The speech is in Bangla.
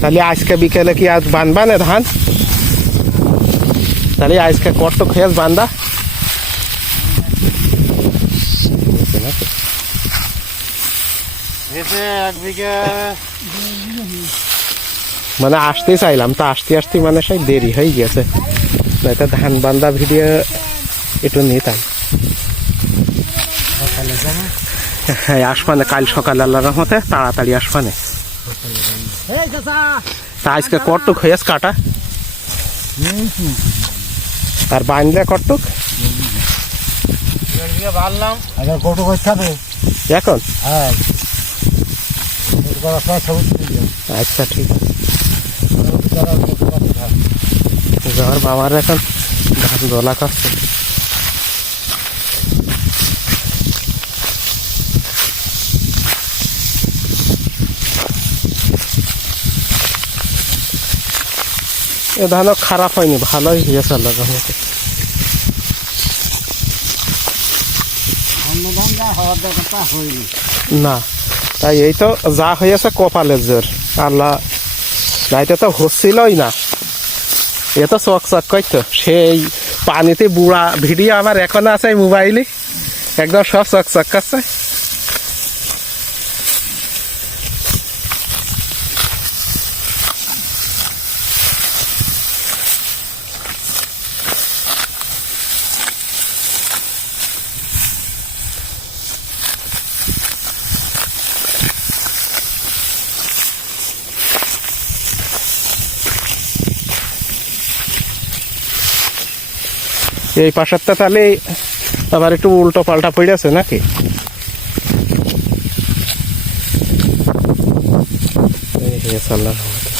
তাহলে আজকে বিকেলে কি আজ বানবা না ধান? তাহলে আজকে কত খেস বান্দা। মানে আসতে চাইলাম তো আসতে আসতে মানে সেই দেরি হয়ে গেছে নয়তো ধান বান্দা ভিডিও একটু নিতাম। হ্যাঁ আসবানে কাল সকাল আল্লাহর রহমতে তাড়াতাড়ি আসবানে। আজকে কটুক হয়েছে কাটা এই তো আর বানলে কটুক দেড় বিঘা বাড়লাম আগে কটু করতে হবে এখন হ্যাঁ কটু করার পর সবুজ তুলে আচ্ছা ঠিক আছে কটু করার কটু করতে হবে যাওয়ার বাবার এখন ধান দোলা করছে এ ধানও খারাপ হয়নি ভালোই হয়েছে আল্লাহ রহমতে। ধান না তাই এই তো যা হয়েছে কপালের জোর। আল্লাহ নাইতে তো হচ্ছিলই না। এ তো চক চক করতো সেই পানিতে বুড়া ভিডিও আমার এখন আছে মোবাইলে। একদম সব চক চক করছে। এই পাশেরটা তাহলে আবার একটু উল্টো পাল্টা পড়ে আছে নাকি রহমতে।